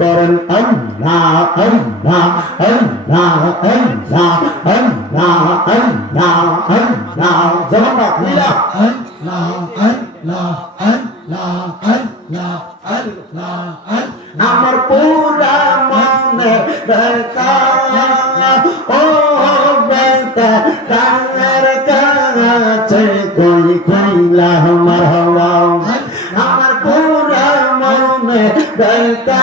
করেন আল্লাহ আল্লাহ আল্লাহ আল্লাহ আল্লাহ আল্লাহ আল্লাহ। জবান রাখিলা আল্লাহ আল্লাহ আল্লাহ আল্লাহ আল্লাহ আমার পুরা মনে বেতা ও বেতা কানের কাছে কই কইলা মারহাবা। আমার পুরা মনে বেতা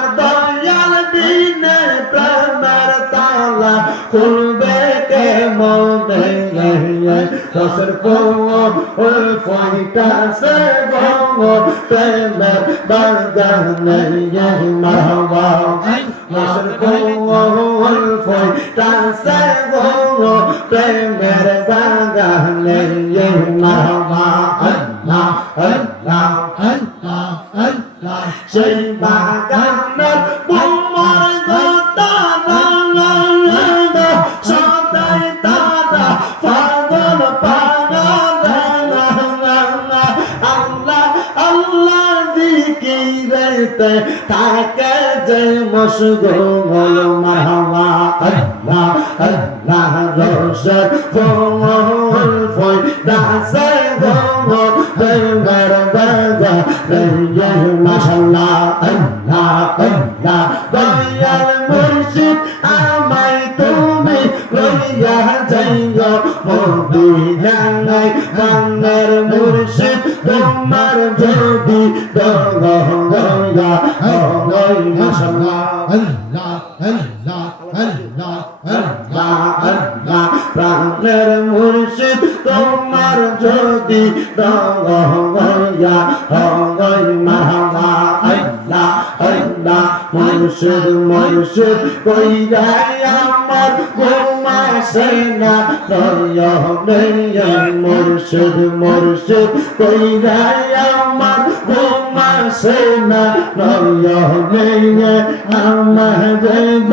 Kasır kolum Ulfoyta sevgolum Temer bardaneye mahvam Kasır kolum Ulfoyta sevgolum Temer bardaneye mahvam Allah Allah Allah Allah Şey bakan দিকিরেতে তাকে যে মশগুল মারহাবা। আল্লাহ আল্লাহ রসদ ফুল ফুল দাসে গো বেঙ্গর বেঙ্গা বেঙ্গা মাশাল্লাহ আল্লাহ আল্লাহ, দয়াল মুর্শিদ আমায় তুমি লইয়া যাইগো। মদিনায় বাংলার মুর্শিদ তোমার যদি দগা প্রাণের মুর্শিদ তোমার যদি রঙ রঙ রঙ মাহা মুর্শিদ মুর্শিদ কইরা আমার গোমা সেনা নয়হ নয়ন মুর্শিদ মুর্শিদ কইরা আমার গোমা সেনা নয়হ নয়ন আমার জৈব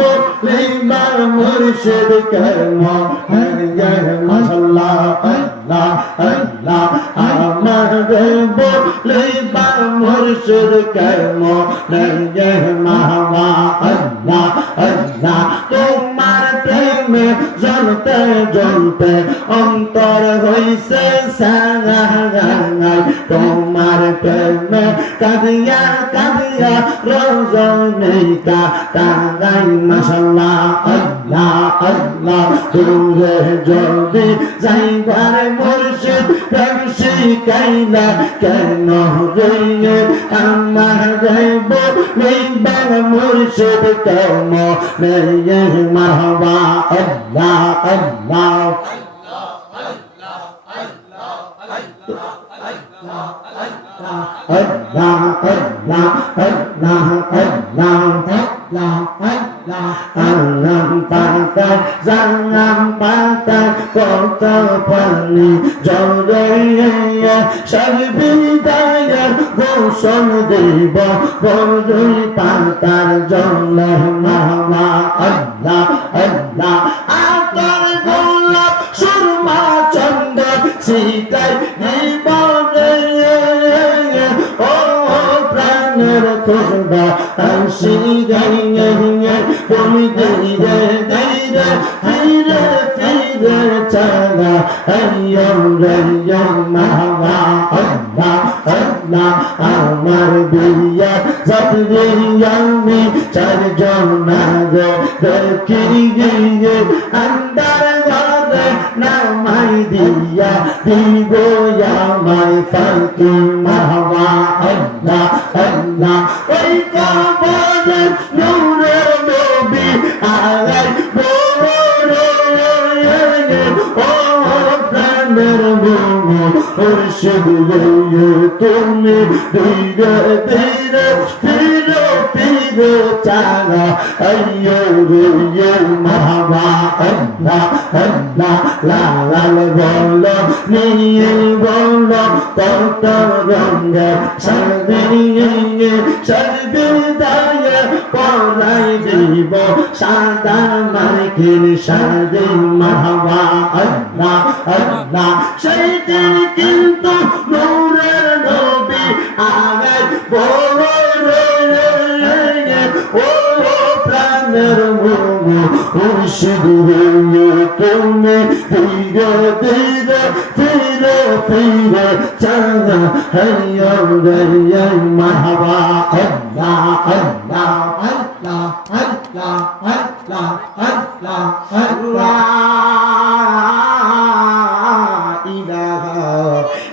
আল্লাহ আল্লাহ আমার বলিবা মুর্শিদ কর্ম মাহবা আল্লাহ আল্লাহ, তোমার প্রেমে জ্বলতে জ্বলতে অন্তর হইছে সাঙ্গাই তোমার প্রেমে কাঁদিয়া কাঁদিয়া রজনীকা কাঙ্গাই মাশাল্লাহ আল্লাহ। আল্লাহ দূরে যদি যাইবার মুর্শিদ প্রেম শিখাইলা কেন রইয়ে আমার যাইব নিবার মুর্শিদ কর্ম মেয়ে মাহবা আল্লাহ আল্লাহ। আল্লাহ আল্লাহ আল্লাহ আল্লাহ আল্লাহ। আল্লাহ পাতার জানাম পাতার কত পানি জড়াইয়া সর্বিদায়ের গোসল দেব বড়ই পাতার জল মামা আল্লাহ আল্লাহ আতর গোলাপ সুরমা চন্দ্র শ্রী তুমি ধীরে ধীরে ধীরে ধীরে চলা। হরিয়ম হরিয়ম মামা আল্লাহ আল্লাহ আমার বিয়া। সতরিয়ামি চারজন নাগে, দেখি গিয়ে আন্দার ঘরে নামাই দিয়া। দিব আমায় ফাঁকি, মামা আমার মুর্শিদ তুমি ধীরে ধীরে ফিরে ফিরে চালা আয়ো রে মাবা আল্লাহ আল্লাহ লাল বল নিয়ে বল কত রঙ সর্বে সর্বে দায় পড়াই দিল সাদা মাইকের সাদে মারহাবা আল্লাহ আল্লাহ। দিন কিন্তু নূরের নবী আগে বড় ও প্রাণের মুগু মুর্শিদ রে তুমি ধীরে ধীরে ফিরে ফিরে। চাঁদা আল্লাহ আল্লাহ। আল্লাহ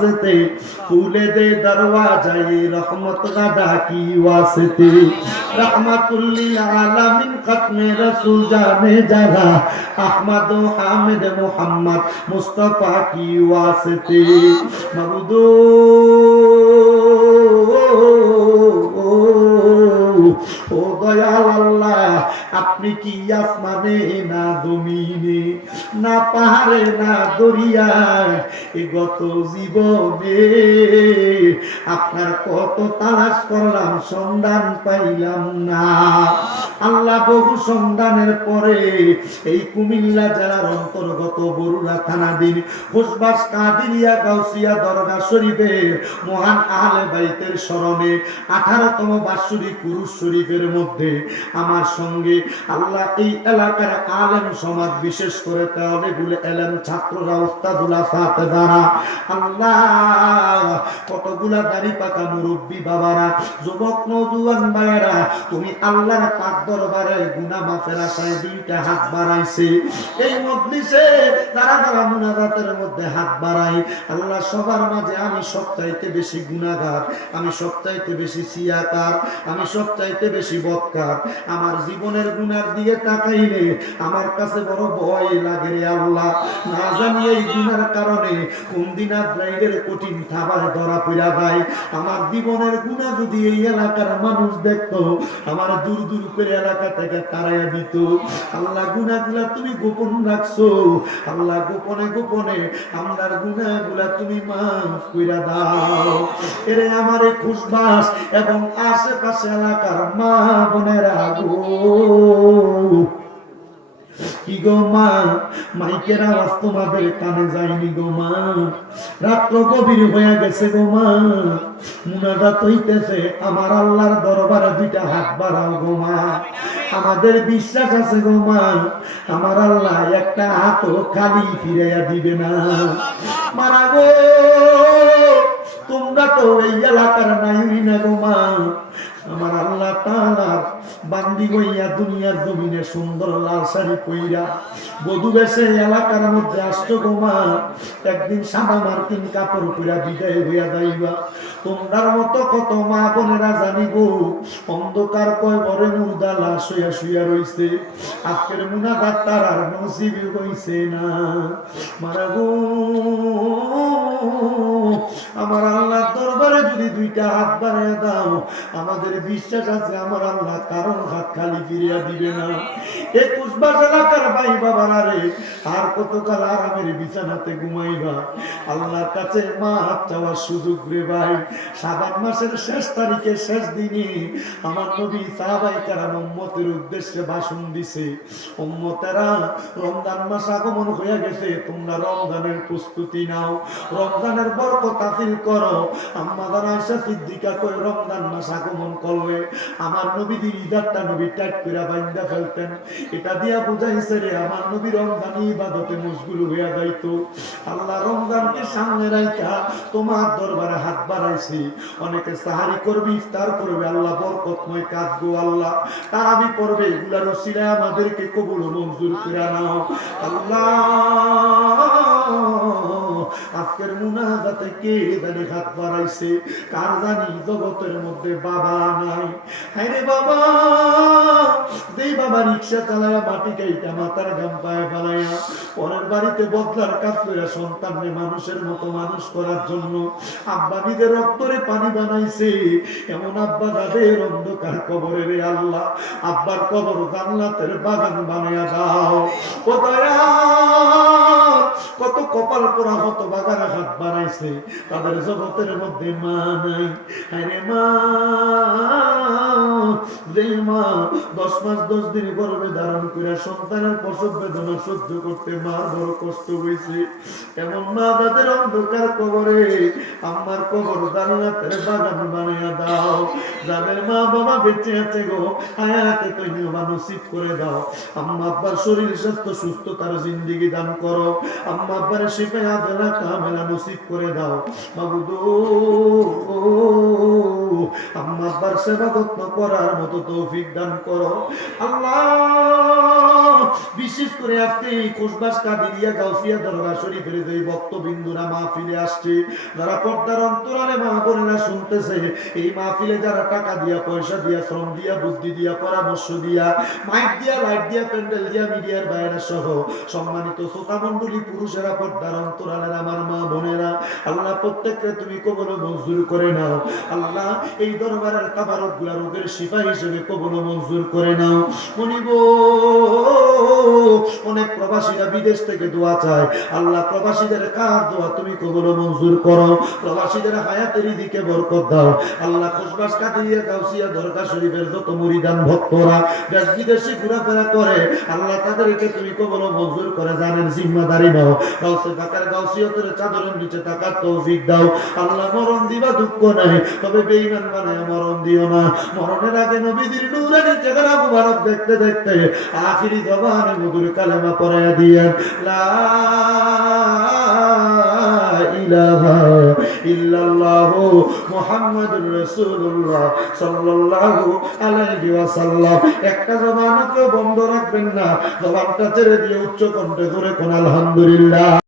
ওয়াসেতে খুলে দে দরওয়াজাই রহমত গাদা কি ওয়াসেতে রহমাতুল লিল আলামিন খতমে রাসূল জানে জাগা আহমদ ও হামিদ মুহাম্মদ মুস্তাফা কি ওয়াসেতে মরদু ও দয়াল আপনি কি আসমানে না জমিনে, না পাহাড়ে, না দরিয়ায় এ গত জীবনে? আপনার কত তালাশ করলাম, সন্ধান পাইলাম না। আল্লাহ বহু সন্ধানের পরে এই কুমিল্লা জেলার অন্তর্গত বরুড়া থানাধীন খুশবাস কাদিরিয়া গাউসিয়া দরগা শরীফের মহান আহলে বাইতের স্মরণে আঠারোতম বাৎসরিক পুরুষ শরীফের মধ্যে আমার সঙ্গে আল্লাহ এই এলাকার আলেম সমাজ বিশেষ করে এলেম, ছাত্ররা সাথে দ্বারা আল্লাহ, কতগুলা দাড়ি পাকা মুরব্বী বাবারা, যুবক নজুয়ান ভাইয়েরা, তুমি আল্লাহর পাক দরবারে মাফের আশায় দুইটা হাত বাড়াইছে। এই মজলিসে তারা তারা মুনাজাতের মধ্যে হাত বাড়াই আল্লাহ সবার মাঝে আমি সবচাইতে বেশি গুনাহগার, আমি সবচাইতে বেশি সিয়াকার, আমি সবচাইতে বেশি বদকার। আমার জীবনের গুনার দিকে তাকাইলে আমার কাছে বড় ভয় লাগে রে আল্লাহ। না জানি এই গুনার কারণে কোন দিন আদ্রাইলের কঠিন খাবার ধরা পড়া যায়। আমার জীবনের গুণা যদি এই এলাকার মানুষ দেখতো, আমার দূর দূর করে এলাকা থেকে তাড়াইয়া দিত। আল্লাহ গুনাগুলা তুমি গোপন রাখছো। আল্লাহ, গোপনে গোপনে আমরার গুনাগুলা তুমি মাফ কইরা দাও। এরে আমার খুশবাস এবং আশেপাশে এলাকার মা বোনেরা গো। কি গো মা? মাইকের আওয়াজ তোমাদের কানে যায়নি গো মা। রাত্র গভীর হয়ে গেছে গো মা। আমার আল্লাহর দরবারে দুইটা হাত বাড়াও গো মা। আমাদের বিশ্বাস আছে গো মা, আমার আল্লাহ একটা হাত খালি ফিরাইয়া দিবে না। মারা গো, তোমরা তো এই এলাকার নাই না গো মা। আমার আল্লাহ বান্দি গইয়া দুনিয়ার জমিনে সুন্দর লাল শাড়ি পইরা বধু বেশে এলাকার মধ্যে আসতো গো মা। একদিন সাদা মার্কিন কাপড় পইরা বিদায় হইয়া যাইবা। তোমরার মতো কত মা বোনেরা জানি গো, অন্ধকার কয় বরে মুর্দা লাশ হইয়া শুইয়া রইছে। আজকের মুনাজাত তার আর নসিবই হইছে না। মারা গো, আমার যদি দুইটা হাত বাড়াইয়া দাও। আমাদের বিশ্বাস আছে, আমার আল্লাহ কারণ হাত খালি ফিরিয়া দিবে না। একুশ মাস এলাকার ভাই বাবারা রে, আর কতকাল আরামের বিছানাতে ঘুমাইবা? আল্লাহর কাছে মা হাত চাওয়ার সুযোগ রে ভাই। সাবান মাসের শেষ তারিখে শেষ দিনে আমার নবী সাহাবাই কারাম উম্মতের উদ্দেশ্যে ভাষণ দিছে, উম্মতেরা, রমজান মাস আগমন হয়ে গেছে, তোমরা রমজানের প্রস্তুতি নাও। রমজানের বরকত হাসিল করো। আম্মা সিদ্দিকা কই রমজান মাস আগমন করলে আমার ইদারটা নবী টাইট করে বাইন্দা ফেলতেন। এটা দিয়া বুঝাইছে রে, আমার নবী রমজানি ইবাদতে মশগুল হইয়া যাইতো। আল্লাহ রমজানকে সামনে তোমার দরবারে হাত বাড়াইছি। অনেকে সাহারি করবে, ইফতার করবে, আল্লাহ বরকতময় কাজ গো আল্লাহ। তারাবি পড়বে, এগুলার ওসিলায় আমাদেরকে কবুল মঞ্জুর করে নাও। আল্লাহ আজকের মুনাজাতে কে জানি হাত বাড়াইছে? কার জানি জগতের মধ্যে বাবা নাই? হ্যাঁ বাবা! যেই বাবা রিক্সা চালায়া মাটি কাইটা মাথার গাম পায়ে ফালাইয়া পরের বাড়িতে বদলার কাজ করে সন্তানরে মানুষের মতো মানুষ করার জন্য আব্বা নিজের রক্তরে পানি বানাইছে। এমন আব্বা যাদের অন্ধকার কবরে রে আল্লাহ, আব্বার কবর জান্নাতের বাগান বানাইয়া দাও। কত কপাল পোড়া হত বাগানে হাত বানাইছে তাদের জগতের মধ্যে মা নাই। আরে মা মা দশ মাস, দশ দিন গর্ভে ধারণ করে সন্তানের প্রসব বেদনা সহ্য করতে মার বড় কষ্ট হয়েছে এমন মা তাদের অন্ধকার কবরে আমার কবর জান্নাতের বাগান বানিয়ে দাও। যাদের মা বাবা বেঁচে আছে গো, হায়াতে তৈরি নসিব করে দাও। আম্মা আব্বার শরীর স্বাস্থ্য, সুস্থতার জিন্দিগি দান করো। আম্মা আব্বার শিফে আদেলা কামেলা নসিব করে দাও। বাবুদো আম্মা আব্বার সেবা যত্ন করার মতো তৌফিক দান করো। আল্লাহ, বিশেষ করে আজকে এই কোষবাস কাদিরিয়া গাউসিয়া দরগা শরীফের যে বক্তবিন্দুরা মাহফিলে আসছে, যারা পর্দার অন্তরালে মা বোনেরা শুনতেছে, এই মাহফিলে যারা টাকা দিয়া, পয়সা দিয়া, শ্রম দিয়া, বুদ্ধি দিয়া, পরামর্শ দিয়া, মাইক দিয়া, লাইট দিয়া, প্যান্ডেল দিয়া, মিডিয়ার বাইরে সহ সম্মানিত শ্রোতা মণ্ডলী পুরুষেরা পর্দার অন্তরালের আমার মা বোনেরা, আল্লাহ প্রত্যেককে তুমি কবল মঞ্জুর করে নাও। আল্লাহ এই দরবারের কাবারতগুলা রোগের শিফা হিসেবে কবল মঞ্জুর করে নাও। মনিব অনেক প্রবাসীরা বিদেশ থেকে দোয়া চায়। আল্লাহ প্রবাসীদের কার দোয়া তুমি কবল মঞ্জুর করো? প্রবাসীদের হায়াতের দিকে বরকত দাও। আল্লাহ খুশবাস কাদিয়া গাউসিয়া দরগা শরীফের যত মুরিদান ভক্তরা দেশ বিদেশে ঘোরাফেরা করে, আল্লাহ তাদেরকে তুমি কবল মঞ্জুর করে জানেন জিম্মাদারি নাও। গাউসে ফাকার গাউসিয়তের চাদরের নিচে থাকার তৌফিক দাও। আল্লাহ মরণ দিবা দুঃখ নাই, তবে বেঈমান বানায় মরণ দিও না। মরণের আগে নবীদের নূরানি দেখতে দেখতে আখিরি জবানে মধুর কালেমা পড়ায়া দিয়েন ইলাহা ইল্লাল্লাহু মুহাম্মাদুর রাসূলুল্লাহ সাল্লাল্লাহু আলাইহি ওয়াসাল্লাম। একটা জবানকে বন্ধ রাখবেন না, জবানটা ছেড়ে দিয়ে উচ্চ কণ্ঠে ধরে কোন আলহামদুলিল্লাহ।